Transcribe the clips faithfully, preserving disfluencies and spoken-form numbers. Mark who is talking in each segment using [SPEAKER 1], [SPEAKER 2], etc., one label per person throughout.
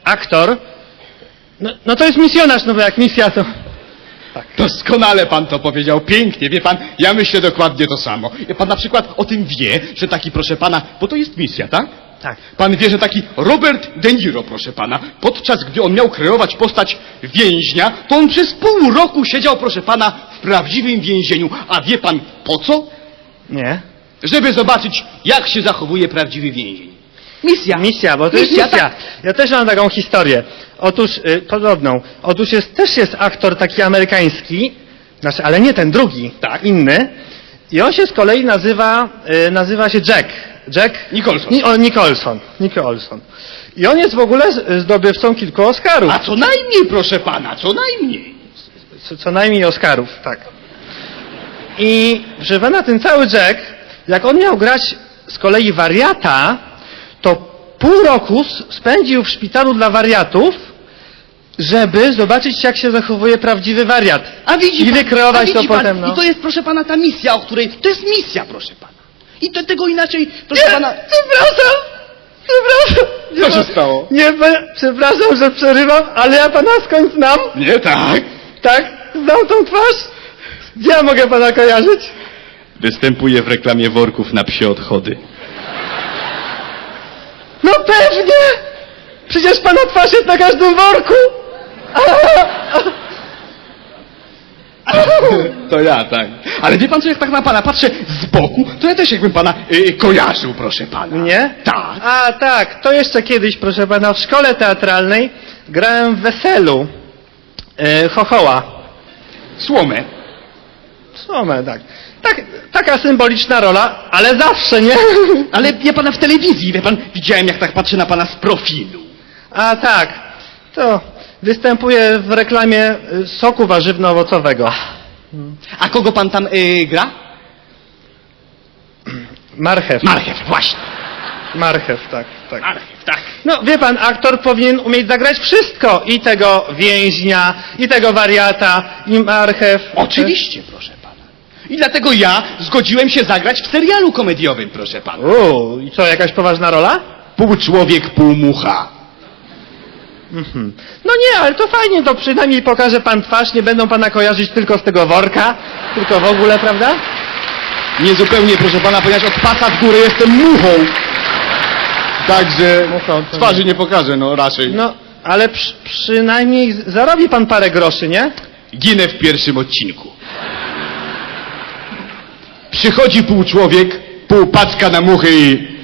[SPEAKER 1] aktor, no, no to jest misjonarz, no bo jak misja to...
[SPEAKER 2] Doskonale pan to powiedział, pięknie, wie pan, ja myślę dokładnie to samo. Pan na przykład o tym wie, że taki, proszę pana, bo to jest misja, tak?
[SPEAKER 1] Tak.
[SPEAKER 2] Pan wie, że taki Robert De Niro, proszę pana, podczas gdy on miał kreować postać więźnia, to on przez pół roku siedział, proszę pana, w prawdziwym więzieniu. A wie pan po co?
[SPEAKER 1] Nie.
[SPEAKER 2] Żeby zobaczyć, jak się zachowuje prawdziwy więzień. Misja.
[SPEAKER 1] Misja, bo to
[SPEAKER 2] Misja,
[SPEAKER 1] jest misja.
[SPEAKER 2] tak.
[SPEAKER 1] Ja też mam taką historię. Otóż, y, podobną. Otóż jest, też jest aktor taki amerykański, znaczy, ale nie ten drugi,
[SPEAKER 2] Tak.
[SPEAKER 1] inny. I on się z kolei nazywa, y, nazywa się Jack. Jack
[SPEAKER 2] Nicholson.
[SPEAKER 1] Ni o, Nicholson. Nicholson. I on jest w ogóle z- zdobywcą kilku Oscarów.
[SPEAKER 2] A co najmniej, proszę pana, co najmniej.
[SPEAKER 1] Co, co najmniej Oscarów, tak. I proszę pana, ten cały Jack, jak on miał grać z kolei wariata, to pół roku s- spędził w szpitalu dla wariatów, żeby zobaczyć, jak się zachowuje prawdziwy wariat.
[SPEAKER 2] A widzi
[SPEAKER 1] I
[SPEAKER 2] pan,
[SPEAKER 1] wykreować
[SPEAKER 2] a widzi
[SPEAKER 1] to
[SPEAKER 2] pan,
[SPEAKER 1] potem, no.
[SPEAKER 2] I to jest, proszę pana, ta misja, o której... To jest misja, proszę pana. I to, tego inaczej, proszę
[SPEAKER 1] Nie,
[SPEAKER 2] pana...
[SPEAKER 1] przepraszam! Przepraszam! Nie
[SPEAKER 2] Co się
[SPEAKER 1] ma-
[SPEAKER 2] stało?
[SPEAKER 1] Nie, be- przepraszam, że przerywam, ale ja pana skąd znam?
[SPEAKER 2] Nie tak.
[SPEAKER 1] Tak? Znam tą twarz? Gdzie ja mogę pana kojarzyć?
[SPEAKER 2] Występuje w reklamie worków na psie odchody.
[SPEAKER 1] No pewnie! Przecież pana twarz jest na każdym worku!
[SPEAKER 2] To ja, tak. Ale wie pan co, jak tak na pana patrzę z boku, to ja też jakbym pana y, kojarzył, proszę pana.
[SPEAKER 1] Nie?
[SPEAKER 2] Tak.
[SPEAKER 1] A tak, to jeszcze kiedyś, proszę pana, w szkole teatralnej grałem w Weselu e, Chochoła.
[SPEAKER 2] Słomę.
[SPEAKER 1] Słomę, tak. tak. Taka symboliczna rola, ale zawsze, nie?
[SPEAKER 2] Ale ja pana w telewizji, wie pan, widziałem jak tak patrzę na pana z profilu.
[SPEAKER 1] A tak, to występuję w reklamie y, soku warzywno-owocowego.
[SPEAKER 2] A kogo pan tam y, gra?
[SPEAKER 1] Marchew.
[SPEAKER 2] Marchew, właśnie.
[SPEAKER 1] Marchew, tak, tak.
[SPEAKER 2] Marchew, tak.
[SPEAKER 1] No wie pan, aktor powinien umieć zagrać wszystko. I tego więźnia, i tego wariata, i marchew.
[SPEAKER 2] Oczywiście, proszę pana. I dlatego ja zgodziłem się zagrać w serialu komediowym, proszę pana.
[SPEAKER 1] Uuu, i co, jakaś poważna rola?
[SPEAKER 2] Pół człowiek, pół mucha.
[SPEAKER 1] No nie, ale to fajnie, to przynajmniej pokaże pan twarz, nie będą pana kojarzyć tylko z tego worka, tylko w ogóle, prawda?
[SPEAKER 2] Nie zupełnie, proszę pana, ponieważ od pasa w górę jestem muchą. Także
[SPEAKER 1] Muchą, to
[SPEAKER 2] twarzy nie pokażę, no raczej.
[SPEAKER 1] No, ale przy, przynajmniej z- zarobi pan parę groszy, nie?
[SPEAKER 2] Ginę w pierwszym odcinku. Przychodzi pół człowiek, pół paczka na muchy i...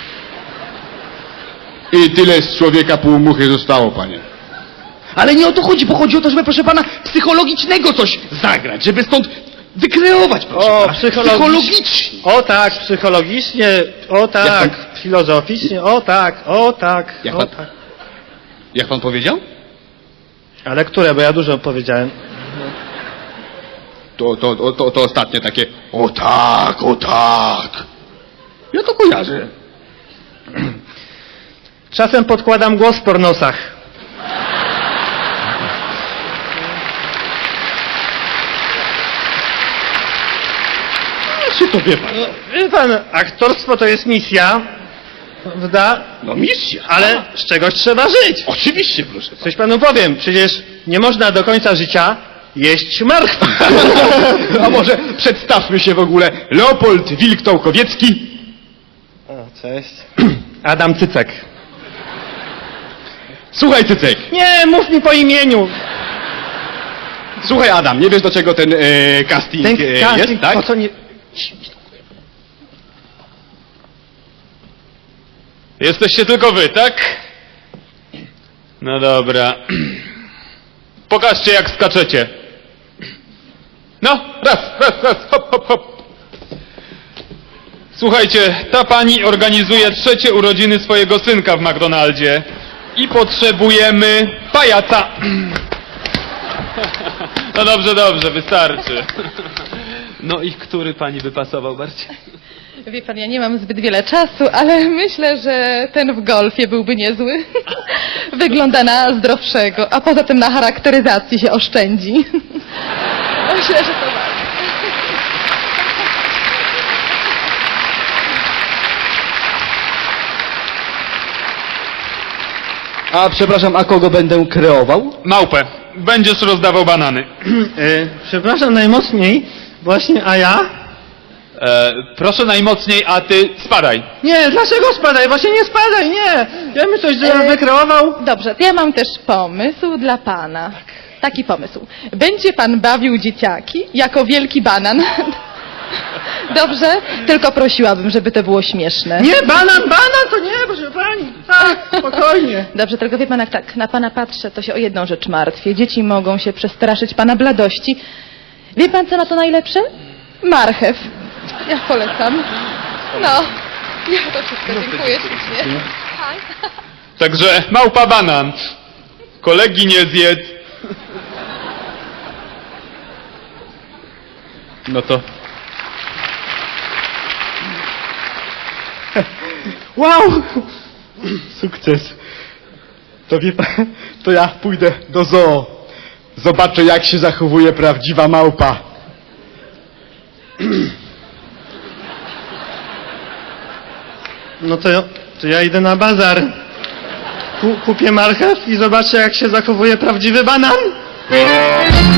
[SPEAKER 2] I tyle z człowieka pół muchy zostało, panie. Ale nie o to chodzi, bo chodzi o to, żeby, proszę pana, psychologicznego coś zagrać, żeby stąd wykreować, proszę
[SPEAKER 1] O,
[SPEAKER 2] pana.
[SPEAKER 1] psychologicz-
[SPEAKER 2] Psychologicznie.
[SPEAKER 1] O tak, psychologicznie, o tak,
[SPEAKER 2] Jak
[SPEAKER 1] filozoficznie, o tak, o tak,
[SPEAKER 2] Jak
[SPEAKER 1] o
[SPEAKER 2] pan-
[SPEAKER 1] tak.
[SPEAKER 2] Jak pan powiedział?
[SPEAKER 1] Ale które, bo ja dużo powiedziałem.
[SPEAKER 2] To, to, to, to, to ostatnie takie, o tak, o tak. Ja to kojarzę.
[SPEAKER 1] Czasem podkładam głos w pornosach.
[SPEAKER 2] Czy to wie pan?
[SPEAKER 1] Wie pan, aktorstwo to jest misja, prawda?
[SPEAKER 2] No misja.
[SPEAKER 1] Ale z czegoś trzeba żyć.
[SPEAKER 2] Oczywiście, proszę pana.
[SPEAKER 1] Coś panu powiem, przecież nie można do końca życia jeść marchwi.
[SPEAKER 2] A może przedstawmy się w ogóle. Leopold Wilk-Tołkowiecki.
[SPEAKER 1] O, cześć. Adam Cycek.
[SPEAKER 2] Słuchaj, Cycek.
[SPEAKER 1] Nie, mów mi po imieniu.
[SPEAKER 2] Słuchaj, Adam, nie wiesz do czego ten e, casting,
[SPEAKER 1] Ten
[SPEAKER 2] e,
[SPEAKER 1] casting,
[SPEAKER 2] jest, tak?
[SPEAKER 1] po co nie...
[SPEAKER 3] Jesteście tylko wy, tak? No dobra. Pokażcie, jak skaczecie. No, raz, raz, raz, hop, hop, hop. Słuchajcie, ta pani organizuje trzecie urodziny swojego synka w McDonaldzie i potrzebujemy pajaca. No dobrze, dobrze, wystarczy. No i który pani by pasował bardziej?
[SPEAKER 4] Wie pan, ja nie mam zbyt wiele czasu, ale myślę, że ten w golfie byłby niezły. Wygląda na zdrowszego, a poza tym na charakteryzacji się oszczędzi. Myślę, że to ważne.
[SPEAKER 2] A przepraszam, a kogo będę kreował?
[SPEAKER 3] Małpę. Będziesz rozdawał banany.
[SPEAKER 1] E, przepraszam najmocniej, właśnie, a ja?
[SPEAKER 3] E, proszę najmocniej, a ty spadaj.
[SPEAKER 1] Nie, dlaczego spadaj? Właśnie nie spadaj, nie! Ja bym coś
[SPEAKER 4] E,
[SPEAKER 1] wykreował.
[SPEAKER 4] Dobrze, to ja mam też pomysł dla pana. Taki pomysł. Będzie pan bawił dzieciaki jako wielki banan. Dobrze? Tylko prosiłabym, żeby to było śmieszne.
[SPEAKER 1] Nie, banan, banan to nie, proszę pani. Tak, spokojnie.
[SPEAKER 4] Dobrze, tylko wie pan, jak tak na pana patrzę, to się o jedną rzecz martwię. Dzieci mogą się przestraszyć pana bladości. Wie pan, co na to najlepsze? Marchew. Ja polecam. No. Ja to wszystko. Dziękuję ślicznie.
[SPEAKER 3] Także małpa banan. Kolegi nie zjedz. No to
[SPEAKER 2] Wow! Sukces. To wie pan, to ja pójdę do zoo. Zobaczę, jak się zachowuje prawdziwa małpa.
[SPEAKER 1] No to, to ja idę na bazar. Ku, kupię marchew i zobaczę, jak się zachowuje prawdziwy banan.